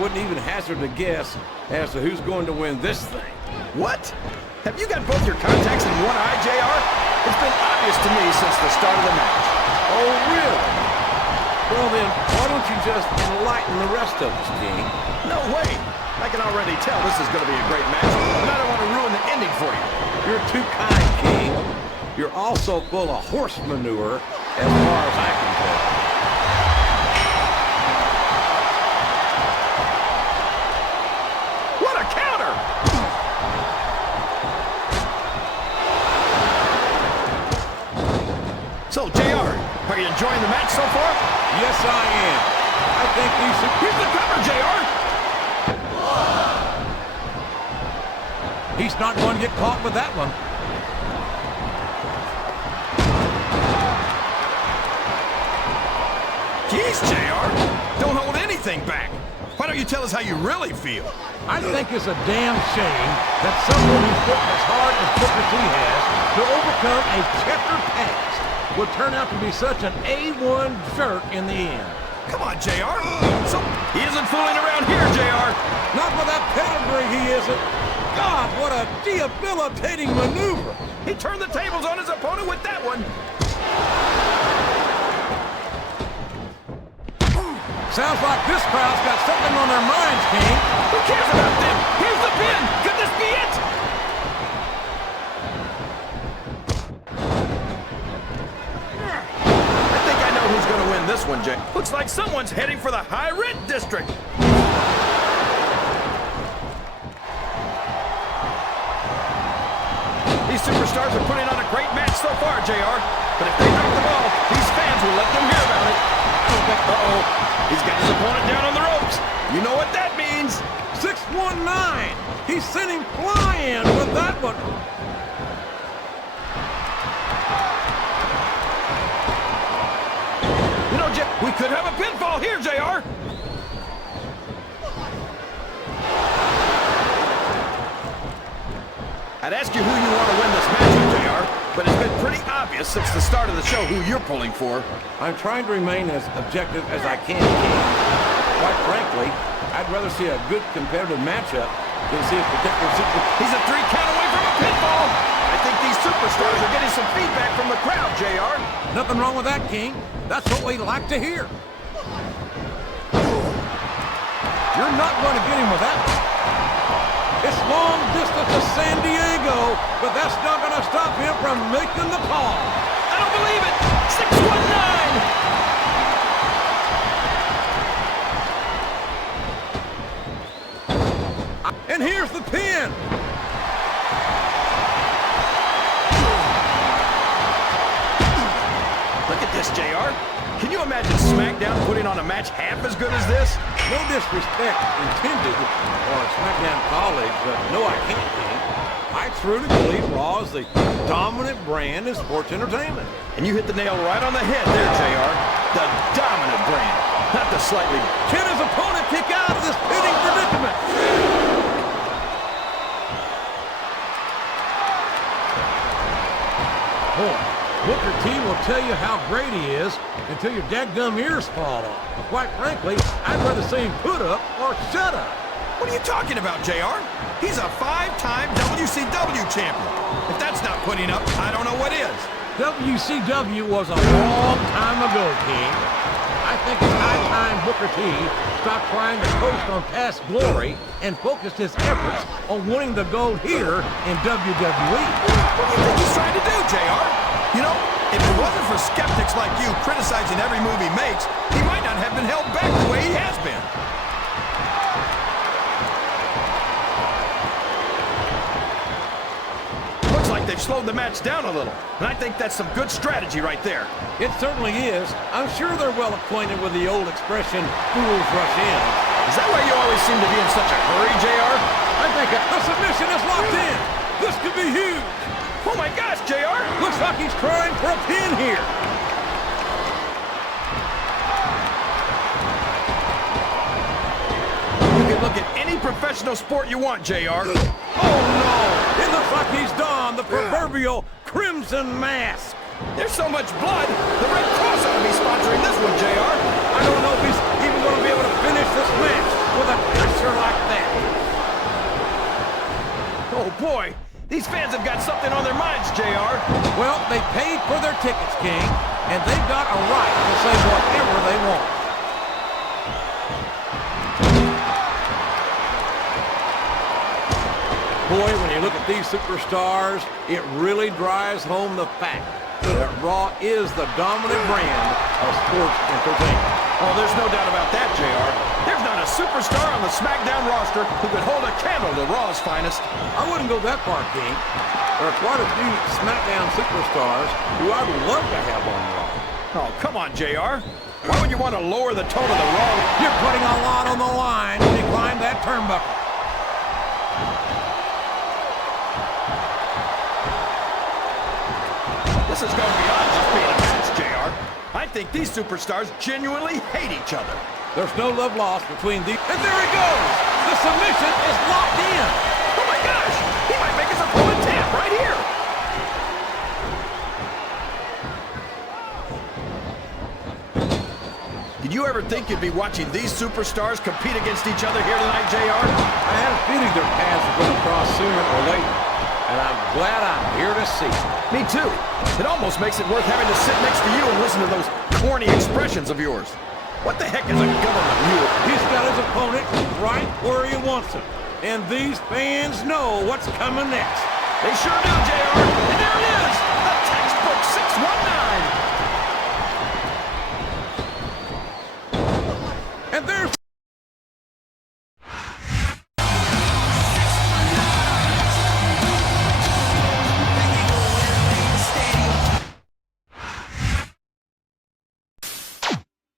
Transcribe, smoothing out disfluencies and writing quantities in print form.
wouldn't even hazard a guess as to who's going to win this thing. What? Have you got both your contacts in one eye, JR? It's been obvious to me since the start of the match. Oh, really? Well then, why don't you just enlighten the rest of us, King? No way! I can already tell this is going to be a great match, and I don't want to ruin the ending for you. You're too kind, King. You're also full of horse manure, as far as I can tell. What a counter! So, JR, are you enjoying the match so far? Yes, I am. I think Here's the cover, JR! he's not going to get caught with that one. Jeez, JR, don't hold anything back. Why don't you tell us how you really feel? I think it's a damn shame that someone who's worked as hard as Booker T has to overcome a checkered past would turn out to be such an A1 jerk in the end. Come on, JR. So, he isn't fooling around here, JR. Not with that pedigree, he isn't. God, what a debilitating maneuver. He turned the tables on his opponent with that one. Sounds like this crowd's got something on their minds, King. Who cares about them? Here's the pin. Could this be it? I think I know who's going to win this one, Jay. Looks like someone's heading for the high rent district. These superstars are putting on a great match so far, JR. But if they drop the ball, these fans will let them hear about it. Uh-oh. He's got his opponent down on the ropes. You know what that means. 619. He's sent him flying with that one. You know, we could have a pinfall here, JR. I'd ask you who you want to win this match, JR, but it's been pretty obvious since the start of the show who you're pulling for. I'm trying to remain as objective as I can, King. Quite frankly, I'd rather see a good competitive matchup than see a particular super... He's a 3 count away from a pinfall. I think these superstars are getting some feedback from the crowd, JR. Nothing wrong with that, King. That's what we like to hear. You're not going to get him with that one. It's long distance to San Diego, but that's not going to stop him from making the call. I don't believe it. 619. And here's the pin. Look at this, JR. Can you imagine SmackDown putting on a match half as good as this? No disrespect intended or SmackDown colleagues, but no, I can't, King. I truly believe Raw is the dominant brand in sports entertainment. And you hit the nail right on the head there, JR. The dominant brand, not the slightly... Can his opponent kick out of this pinning predicament? Boy, Booker T will tell you how great he is until your dadgum ears fall off. Quite frankly, I'd rather see him put up or shut up. What are you talking about, JR? He's a 5-time WCW champion. If that's not putting up, I don't know what is. WCW was a long time ago, King. I think it's high time Booker T stopped trying to coast on past glory and focused his efforts on winning the gold here in WWE. What do you think he's trying to do, JR? You know, if it wasn't for skeptics like you criticizing every move he makes, he might not have been held back the way he has been. Looks like they've slowed the match down a little, and I think that's some good strategy right there. It certainly is. I'm sure they're well acquainted with the old expression, fools rush in. Is that why you always seem to be in such a hurry, JR? I think the submission is locked in. This could be huge. Oh my gosh, JR! Looks like he's trying for a pin here. You can look at any professional sport you want, JR. Oh no! It looks like he's donned the proverbial crimson mask. There's so much blood, the Red Cross ought to be sponsoring this one, JR. I don't know if he's even going to be able to finish this match. with a pressure like that. Oh, boy. These fans have got something on their minds, JR. Well, they paid for their tickets, King, and they've got a right to say whatever they want. Boy, when you look at these superstars, it really drives home the fact that Raw is the dominant brand of sports entertainment. Oh, there's no doubt about that, JR. There's not a superstar on the SmackDown roster who could hold a candle to Raw's finest. I wouldn't go that far, King. There are quite a few SmackDown superstars who I'd love to have on Raw. Oh, come on, JR. Why would you want to lower the tone of the Raw? You're putting a lot on the line when you climb that turnbuckle. This is going beyond just being a match, JR. I think these superstars genuinely hate each other. There's no love lost between these. And there he goes! The submission is locked in! Oh my gosh! He might make his opponent tap right here! Did you ever think you'd be watching these superstars compete against each other here tonight, JR? I had a feeling their paths were going to cross sooner or later, and I'm glad I'm here to see it. Me too. It almost makes it worth having to sit next to you and listen to those corny expressions of yours. What the heck is a government mule? He's got his opponent right where he wants him, and these fans know what's coming next. They sure do, JR. And there it is!